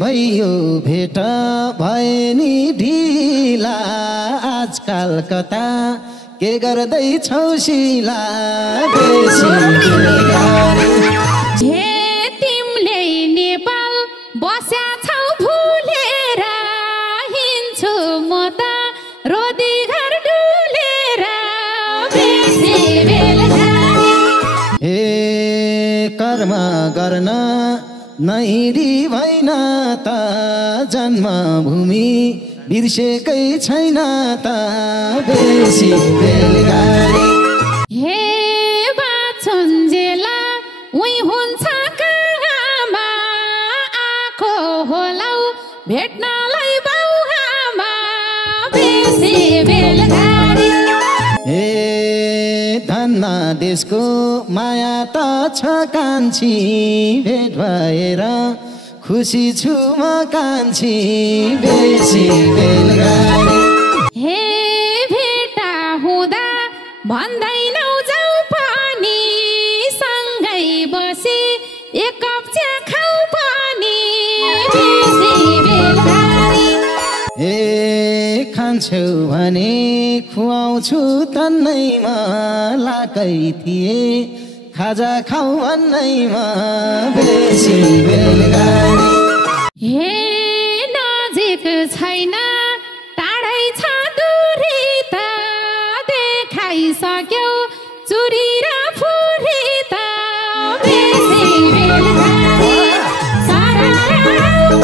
भयो भेट भए नि ढिला आजकाल कता के गर्दैछौ शिला बेसी बेलगारी हे तिमीले नेपाल बस्या छौ भुलेर हिँड्छु म त रोदी घर डुलेर बेसी बेलगारी हे कर्म गर्न नहिरी भएन त जन्मभूमि बिर्सेकै छैन त बेसी बेलगारी हे बाछुन्जेला उही हुन्छ कहाँमा आँखो होलाउ भेट्नलाई बाउआमा बेसी बेलगारी हे धन्ना देशको माया त छ कान्छी भेट भएर खुसी छु म कान्छी बेसी बेलगारी हे भेटा हुँदा भन्दैनौ जाऊ पानी सँगै बसी एक कप चिया खाऊ पानी बेसी बेलगारी हे खान्छौ भने खुवाउँछु तन्नैमा लाकै थिए खाजा खाऊ भन्नैमा बेसी बेलगारी हे नजिक छैन टाढै छ दूरी त देखाइसक्यौ चुरी र फुरी त बेसी बेलगारी सारा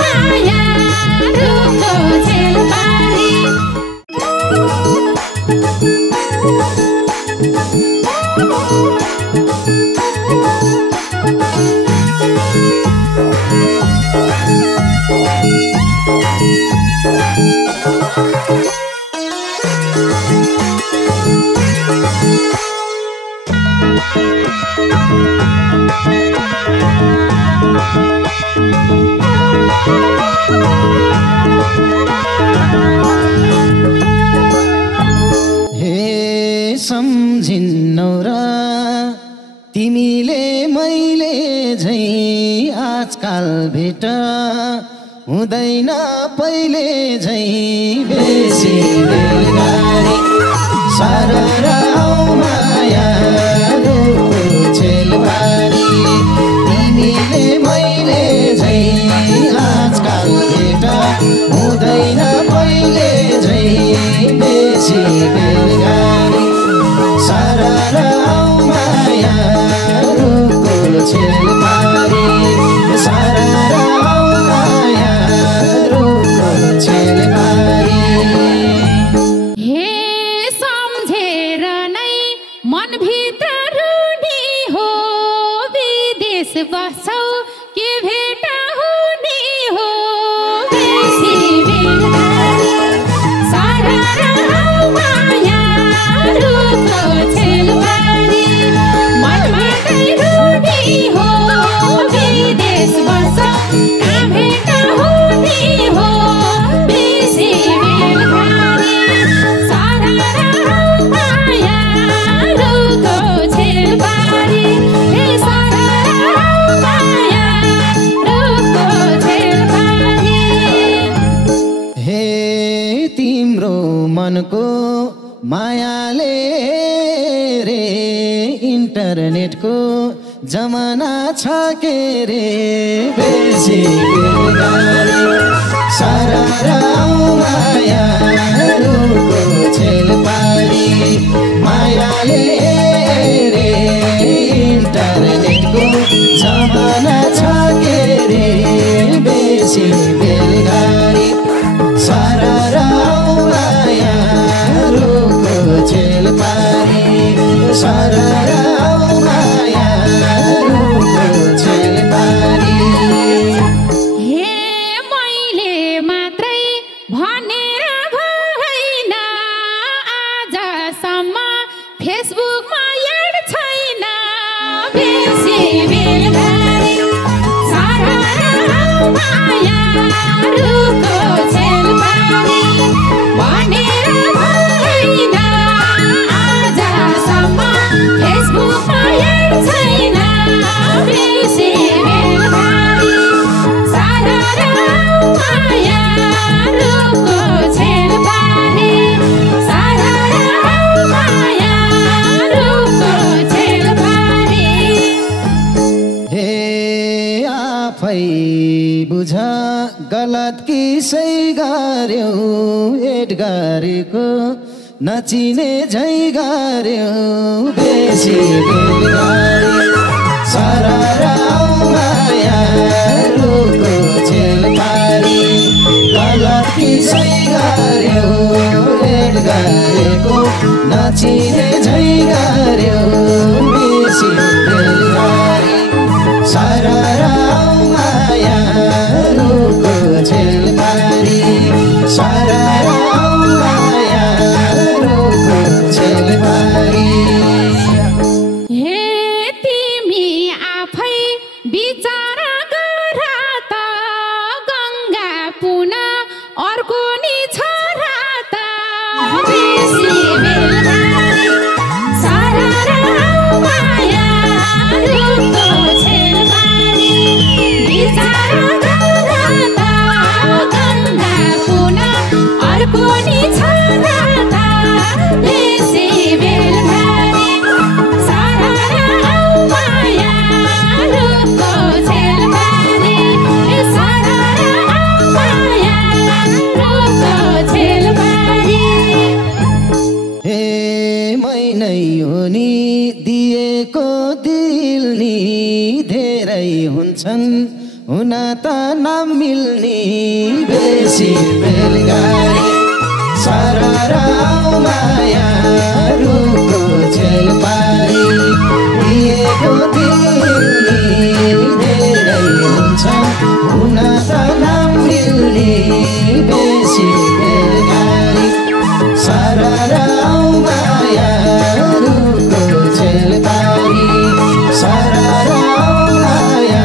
माया रुखो छेलबारी हे सम्झिन्नौ र तिमीले मैले झै आजकाल भेट हुँदैन पहिले झै बेसी बेलगारी सरर माया छेलबारी तिमीले मैले झै आजकाल भेट हुँदैन पहिले झै बेसी बेलगारी सरर माया छेलबारी सरर माया छेलबारी हे सम्झेर नै मनभित्र रुनी हो विदेश बस्छौ के भेट हुने हो बेसी बेलगारी सरर माया रुखो छेलबारी मनभित्र रुनी हो विदेश बस्छौ के भेट हुने हो बेसी बेलगारी सरर माया रुखो छेलबारी हे सरर माया रुखो छेलबारी हे तिम्रो मनको मायाले रे इन्टरनेटको जमाना छ के रे बेसी बेलगारी सरर माया रुखो छेलबारी मायाले रे इन्टरनेटको जमाना छ के रे बेसी बेलगारी सरर माया रुखो छेलबारी सरर माया रुखो छेलबारी हे मैले मात्रै भनेर भएन आजसम्म फेसबुकमा एड छैन बेसी बेलगारी सरर माया बुझ गलत कि सही गर्यो एड गरेको नचिने झै गर्यो बेसी बेलगारी सररा माया रुको छेल पारी गलत कि सही गर्यो एड गरेको नचिने झै गर्यो बेसी बेलगारी सररा माया रुको छेल पारी सररा माया रुको छेल पारी हे तिमी आफै विचार गर त गङ्गा पुनः अर्को नि छोरा त बेसी बेलगारी सररा माया रुको छेल पारी विचार गर त गङ्गा पुनः अर्को नि छोरा त बेसी बेलगारी सररा माया रुको छेल पारी सररा माया रुको छेल पारी हे मै नै हो नि दिएको दिल नि धेरै हुन्छन् हुन त नमिल्ने बेसी बेलगारी सररा माया रुको छेल पारी दिएको दिल नि धेरै हुन्छन् हुन त नमिल्ने बेसी बेलगारी सररा माया रुको छेल पारी सररा माया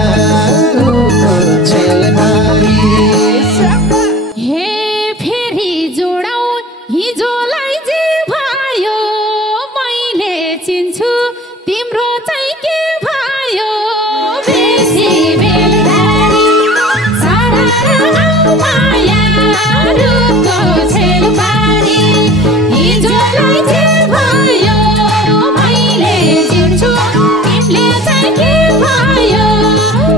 रुको छेल पारी हे फेरि जोडौ हिजोलाई जे भयो मैले चिन्छु तिम्रो चाहिँ के भयो बेसी बेलगारी सररा माया रुको छेल पारी हिजोलाई जे भयो मैले चिन्छु तिमीले चाहिँ के भयो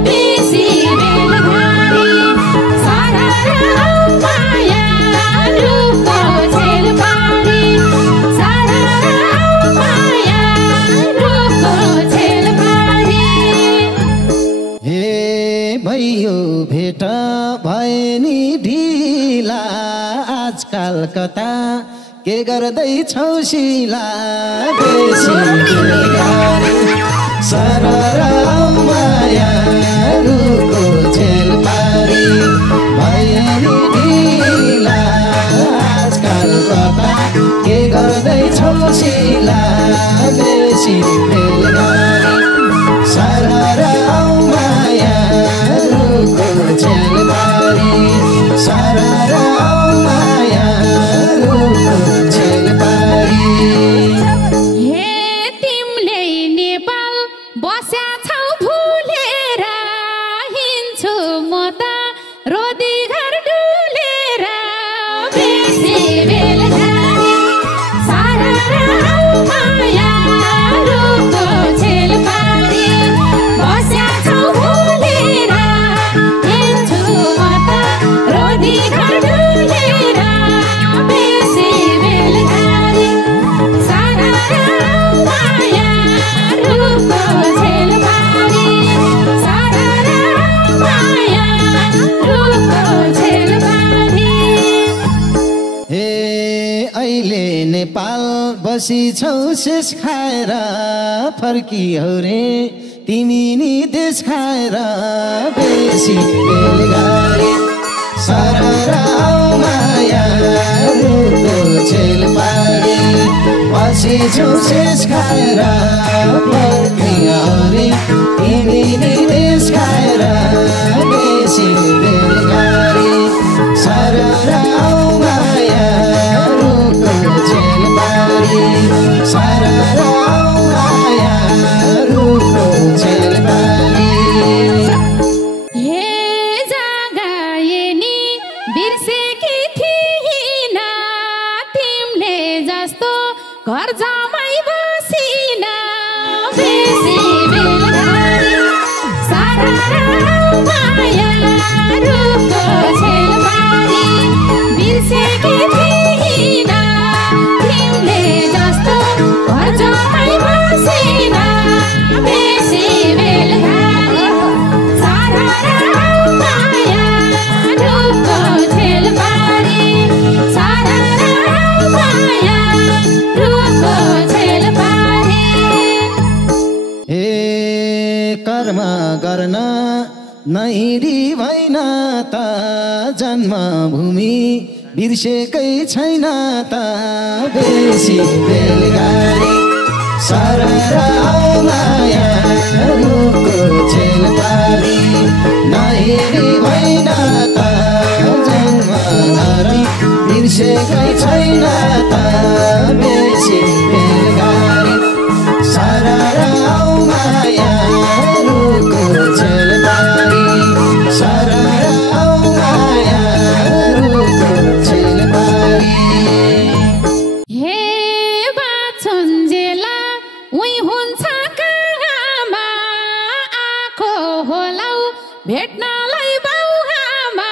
बेसी बेलगारी सररा माया रुको छेल पारी सररा माया रुको छेल पारी हे भयो भेट भए नि ढिला आजकाल कता के गर्दैछौ शिला बेसी बेलगारी सररा माया रुको छेल पारी भए नि ढिला आजकाल कता के गर्दैछौ शिला बेसी बेलगारी सररा माया रुको छेल पारी सररा माया रुको छेल पारी हे तिमीले नेपाल बस्या छौ भुलेर हिँड्छु म त रोदी घर डुलेर बेसी बेलगारी सररा माया रुको छेल पारी बस्या छौ भुलेर हिँड्छु म त रोदी घर डुलेर बेसी बेलगारी सररा माया रुको छेल पारी सररा माया रुको छेल पारी हे अहिले नेपाल बसी छौ शेष खाएर फर्कियौ रे तिमी नि देश खाएर बेसी बेलगारी सररा माया रुको छेल पारी बसी छौ शेष खाएर फर्कियौ रे तिमी नि देश खाएर बेसी बेलगारी सररा माया रुको छेल पारी सररा माया रुको छेल पारी हे जागाए नि बिर्सेकी थिइन तिमीले जस्तो घर जमाई बसिन बेसी बेलगारी सररा माया त जन्मभूमि बिर्सेकै छैन त बेसी बेलगाडी सररा माया रुखको छेलबारी नहेरी भएन त जन्मघर बिर्सेकै छैन त बेसी बेलगाडी सररा माया रुखको छेलबारी सररा माया रुखको छेलबारी हे बाछुन्जेला उही हुन्छ कहाँमा आँखो होलाउ भेट्नलाई बाउआमा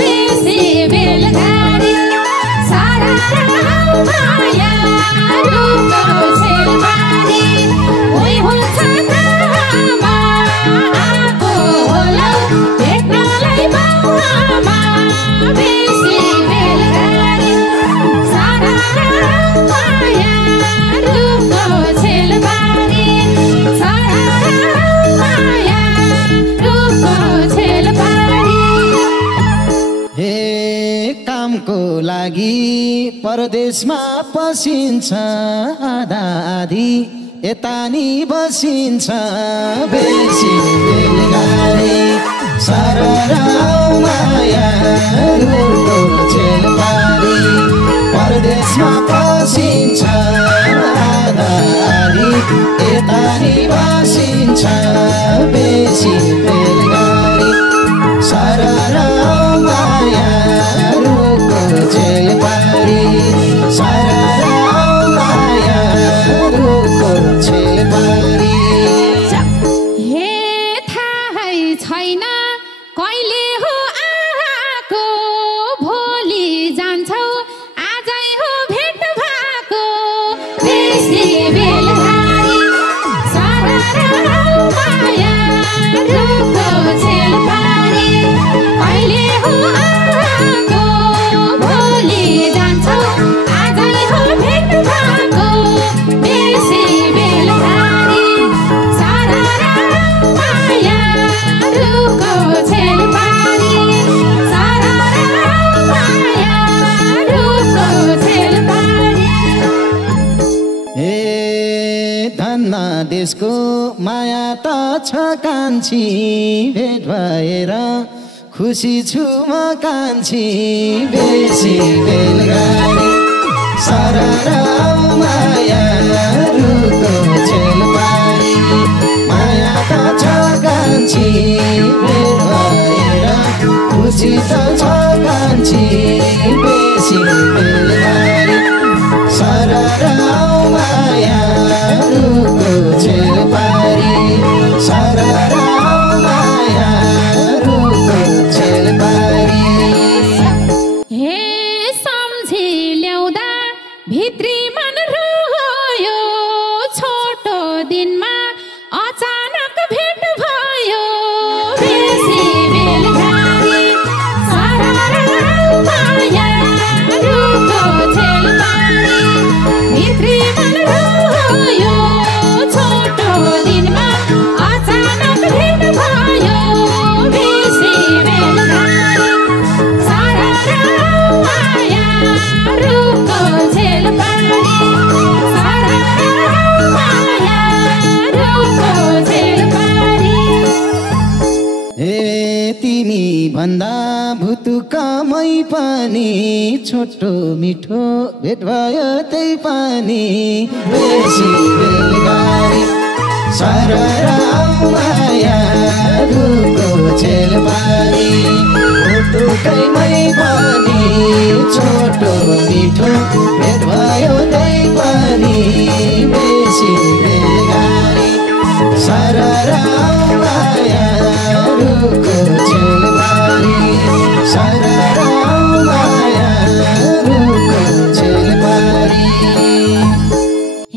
बेसी बेलगाडी सररा माया रुखको छेलबारी उही हुन्छ कहाँमा आँखो होलाउ भेट्नलाई बाउआमा बेसी बेलगाडी सररा माया रुखको छेलबारी सररा माया रुखको छेलबारी हे कामको लागि परदेशमा पसिन्छ आधा आधी यतानी बसिन्छ बेसी बेलगाडी सररा माया रुखको छेलबारी परदेशमा पसिन्छ आधा आधी यतानी बसिन्छ बेसी बेलगाडी सररा माया रुखको छेलबारी सररा माया रुखको छेलबारी हे थाहै छैन कहिले हो आएको भोलि जान्छौ आजै हो भेट भएको बेसी बेलगाडी सररा माया रुखको छेलबारी कहिले हो आएको भोलि जान्छौ आजै हो भेट भएको बेसी बेलगाडी सररा माया रुखको छेलबारी सररा माया रुखको छेलबारी हे धन्ना देशको माया त छ कान्छी भेट भएर खुसी छु म कान्छी बेसी बेलगाडी सररा माया रुखको छेलबारी माया त छ कान्छी भेट भएर खुसी त छ कान्छी बेसी बेलगाडी सररा माया रुखको छेलबारी सररा माया रुखको छेलबारी हे सम्झी ल्याउँदा भित्री मन रोयो छोटो दिनमा अचानक भेट भयो बेसी बेलगाडी सररा माया रुखको छेलबारी भित्री मन रोयो छोटो दिनमा अचानक भेट भयो बेसी बेलगाडी सररा माया रुखको छेलबारी सररा माया रुखको छेलबारी हे तिमी भन्दा भुतुकमै पनि छोटो मिठो भेट भयो त्यही पनि बेसी बेलगाडी सररा माया रुखको छेलबारी भुतुकैमै पनि छोटो मिठो भेट भयो त्यही पनि बेसी बेलगाडी सररा माया रुखको छेलबारी सररा माया रुखको छेलबारी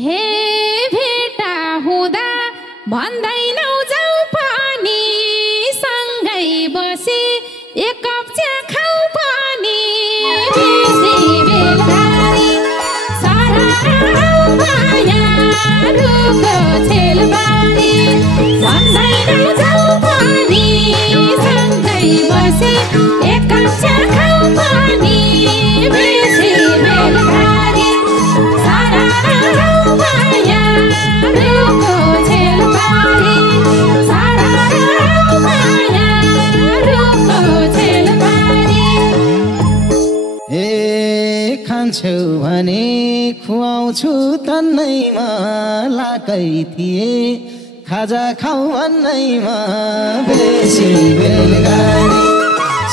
हे भेटा हुँदा भन्दैनौ जाऊ पानी सँगै बसी एक कप चिया खाऊ पानी बेसी बेलगाडी सररा माया रुखको छेलबारी भन्दैनौ जाऊ पानी सँगै बसी बसे एक कप चिया खाऊ पानी बेसी बेलुकानी सारा राउ माया रुखको छेलबारी सारा राउ माया रुखको छेलबारी ए खान्छौ भने खुवाउँछु तन्नैमा लाकै थिए खाजा खाऊ भन्नैमा बेसी बेलुकानी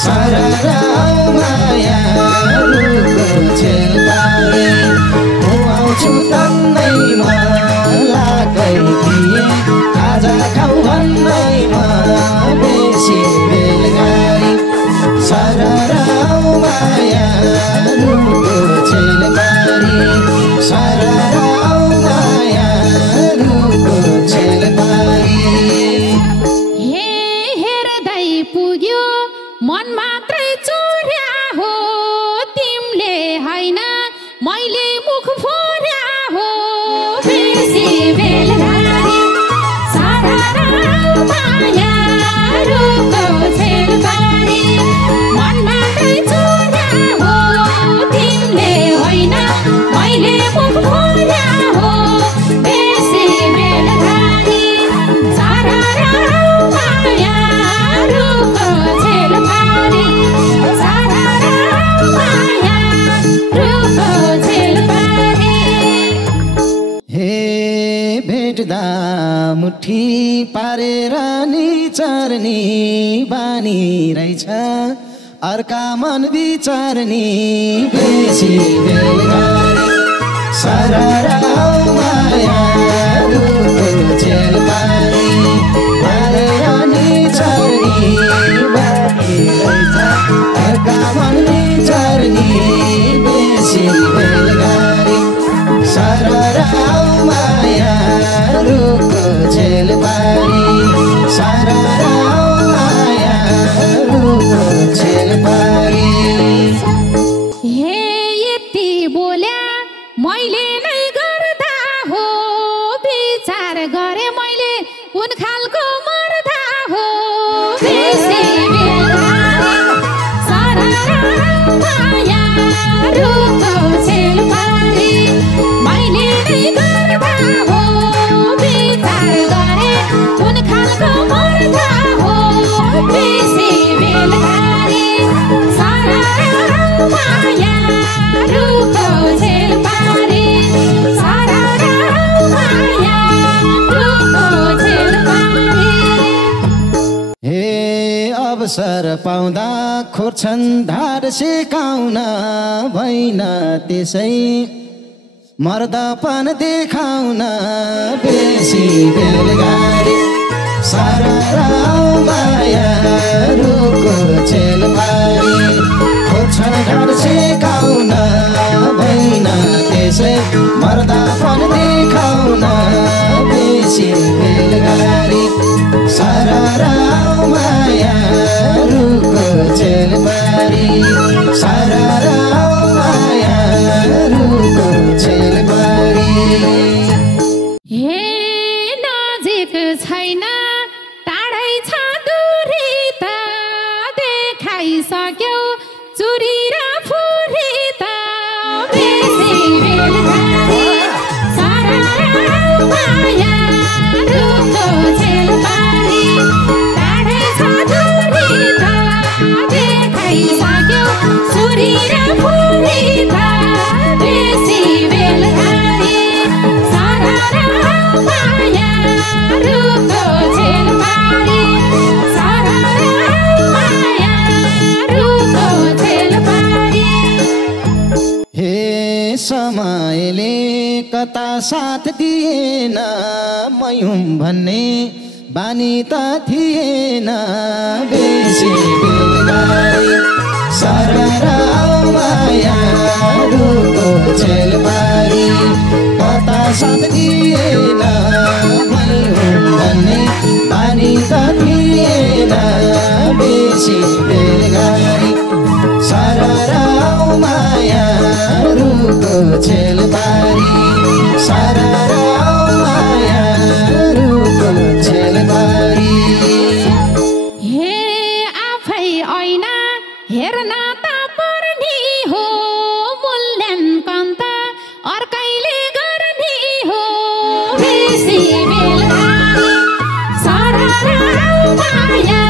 सारा राउ माया रुखको छेलबारी खुवाउँछु तन्नैमा लाकै थिए खाजा खाऊ भन्नैमा बेसी बेलुकानी सारा राउ माया रुखको छेलबारी सारा राउ माया रुखको छेलबारी हे हेर्दै पुग्यो मन मात्रै चोर्या हो तिमीले हैन मैले मुख फोर्या हो बेसी बेलुकानी सारा राउ माया रुखको छेलबारी मन मात्रै चोर्या हो तिमीले हैन मैले मुख फोर्या हो बेसी बेलुकानी सारा राउ माया रुखको छेलबारी सारा राउ माया रुखको छेलबारी हे भेट्दा मुठी पारेर नि चर्नी बानी रहेछ अर्का मन विचार्नी बेसी बेलुकानी सारा राउ माया रुखको छेलबारी पारेर नि चर्नी बानी रहेछ अर्का मन विचार्नी बेसी बेलुकानी सारा राउ माया रुखको छेलबारी सारा राउ माया रुखको छेलबारी हे यति बोल्या मैले नै गर्दा हो विचार गरे मैले कुन खालको मर्दा हो बेसी बेलुकानी सारा राउ माया रुखको छेलबारी मैले नै गर्दा हो विचार गरे कुन खालको मर्दा हो बेसी बेलुकानी सारा राउ माया रुखको छेलबारी सारा राउ माया रुखको छेलबारी हे अवसर पाउँदा खोर्छन् धार सिकाउन भइन त्यसै मर्दपन देखाउन बेसी बेलुकानी सारा राउ माया रुखको छेलबारी खोर्छन् धार सिकाउन भइन त्यसै मर्दपन देखाउन बेसी बेलुकानी सारा राउ माया रुखको छेलबारी सारा राउ माया रुखको छेलबारी हे नजिक छैन टाढै छ दूरी त देखाइसक्यौ चुरी र फुरी त बेसी बेलुकानी सारा राउ माया रुखको छेलबारी टाढै छ दूरी त देखाइसक्यौ चुरी र फुरी त बेसी बेलुकानी सारा राउ माया रुखको छेलबारी सारा राउ माया रुखको छेलबारी हे समयले कता साथ दिएन मयुम भन्ने बानी त थिएन बेसी बेलुकानी सारा राउ माया रुखको छेलबारी कता साथ दिएन मयुम भन्ने बानी त थिएन बेसी बेलुकानी सारा राउ माया रुखको छेलबारी सारा राउ माया रुखको छेलबारी हे आफै ऐना हेर्न त पर्ने हो मूल्याङ्कन त अर्कैले गर्ने हो बेसी बेलगारी सररा माया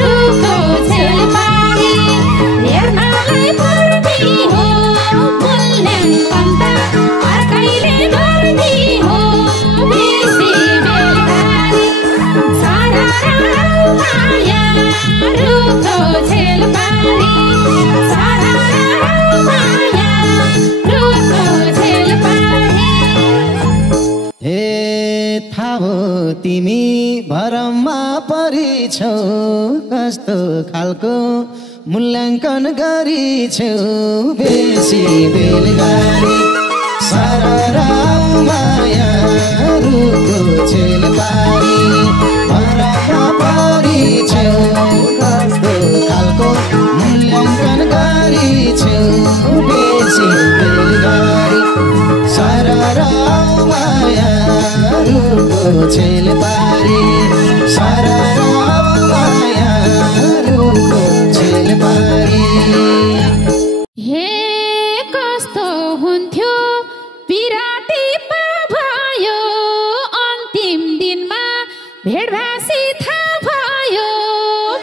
रुखो छेलबारी हेर्नलाई पर्ने हो मूल्याङ्कन त अर्कैले गर्ने हो बेसी बेलगारी सररा माया रुखो छेलबारी सररा माया रुखो छेलबारी। हे थाहा भो तिमी भरममा परिछौ कस्तो खालको मूल्याङ्कन गरिछौ बेसी बेलगारी सररा माया रुखो छेलबारी भरममा परिछौ कस्तो खालको मूल्याङ्कन गरिछौ बेसी बेलगारी सररा माया रुखो छेलबारी सररा माया रुखो छेलबारी। हे कस्तो हुन्थ्यो पिराती पा भयो अन्तिम दिनमा भेडभासी थाहा भयो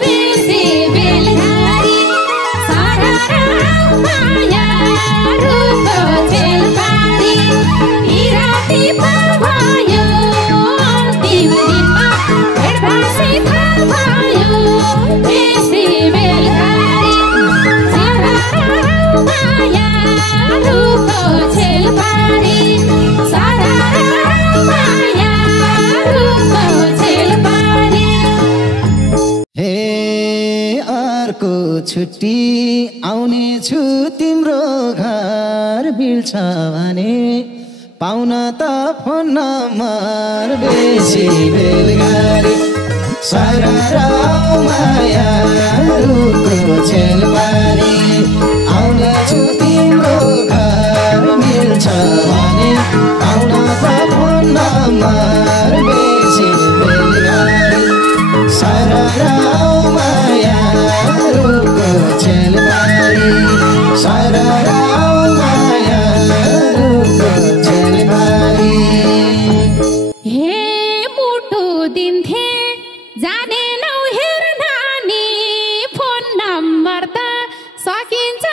बेसी बेलगारी सररा माया रुखो छेलबारी पिराती पा भयो अन्तिम दिनमा भेडभासी थाहा भयो बेसी बेलगारी सररा माया रुखो छेलबारी सररा माया रुखो छेलबारी। हे अर्को छुट्टी आउने छु तिम्रो घर मिल्छ भने पाउन त फोन नम्बर बेसी बेलगारी सररा माया रुखो छेलबारी आउने छु तिम्रो घर मिल्छ भने पाउन त फोन नम्बर बेसी बेलगारी सररा माया रुखो छेलबारी सररा माया रुखो छेलबारी। हे मुटु दिन्थे जानेनौ हेर नानी फोन नम्बर त सकिन्छ